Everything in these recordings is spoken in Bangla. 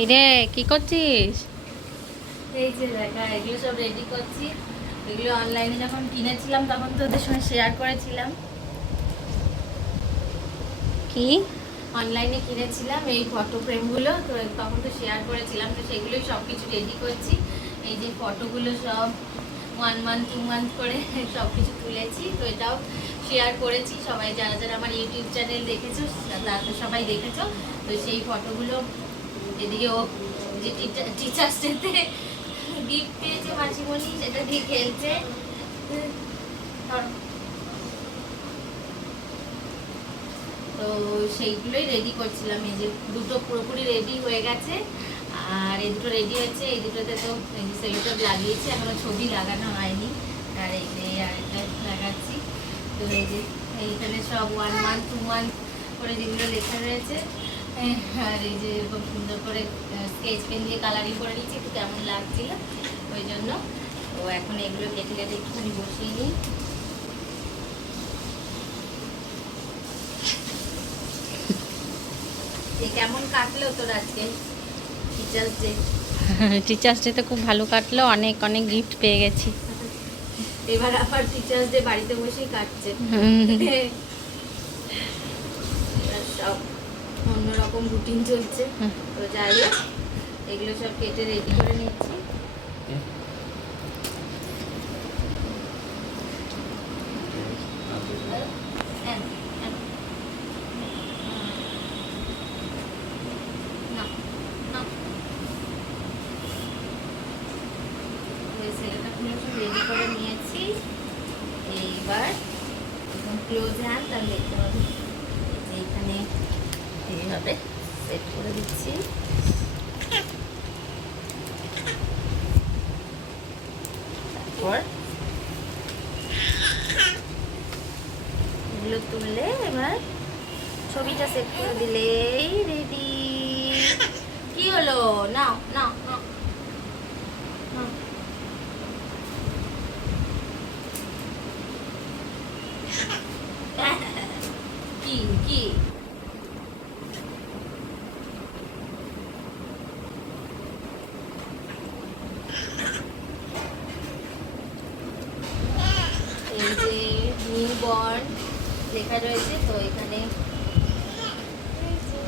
কিরে কি করছিস? এই যে দেখা এগুলো সব রেডি করছি। এগুলো অনলাইনে যখন কিনেছিলাম তখন তো ওদের সঙ্গে শেয়ার করেছিলাম। কি? অনলাইনে কিনেছিলাম এই ফটো ফ্রেমগুলো, তো তখন তো শেয়ার করেছিলাম, তো সেগুলোই সব কিছু রেডি করছি। এই যে ফটোগুলো সব 1 মান্থ 2 মান্থ করে সব কিছু তুলেছি, তো এটাও শেয়ার করেছি। সবাই যারা যারা আমার ইউটিউব চ্যানেল দেখেছো তারা তো সবাই দেখেছো। তো সেই ফটোগুলো এদিকে ও যে টিচার্স ডেতে গিফট পেয়েছে মাসিমণি, সেটা দিয়ে খেলছে। তো সেইগুলোই রেডি করছিলাম। এই যে দুটো পুরোপুরি রেডি হয়ে গেছে, আর এই দুটো রেডি হয়েছে। এই দুটোতে তো সেলোটেপ লাগিয়েছি, এখনো ছবি লাগানো হয়নি। আর এই যে আরেকটা লাগাচ্ছি। তো এই যে এইখানে সব 1 মান্থ 2 মান্থ করে যেগুলো লেখা রয়েছে, আর এই যে এরকম সুন্দর করে স্কেচ পেন দিয়ে কালারিং করে নিচ্ছি, একটু কেমন লাগছিল ওই জন্য। তো এখন এগুলো কেটে কেটে একটুখানি বসিয়ে নিই। কেমন কাটলো তোর আজকে টিচার্স ডে? টিচার্স ডে তো খুব ভালো কাটলো, অনেক অনেক গিফট পেয়ে গেছি। এবার আবার টিচার্স ডে বাড়িতে বসেই কাটছে। সব অন্যরকম রুটিন চলছে। তো যাই হোক, এগুলো সব কেটে রেডি করে নিচ্ছি। রেডি করে নিয়েছি। এইবার একদম ক্লোজ হ্যান্ড, তাহলে দেখতে হবে এইখানে এইভাবে সেট করে দিচ্ছি। তারপর এগুলো তুললে এবার ছবিটা সেট করে দিলেই রেডি। কি হলো? নাও নাও নাও নাও। কি কি এই যে নিউ বর্ন লেখা রয়েছে, তো এখানে রয়েছে।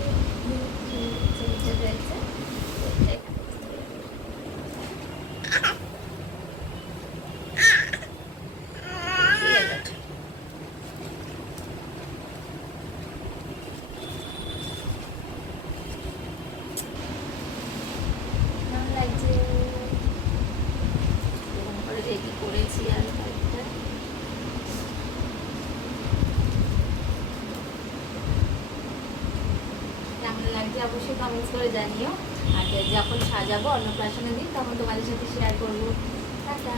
রেডি করেছি আর কয়েকটা। কেমন লাগছে অবশ্যই কমেন্টস করে জানিও। আর যখন সাজাবো অন্নপ্রাশনের দিন তখন তোমাদের সাথে শেয়ার করবো। টাটা।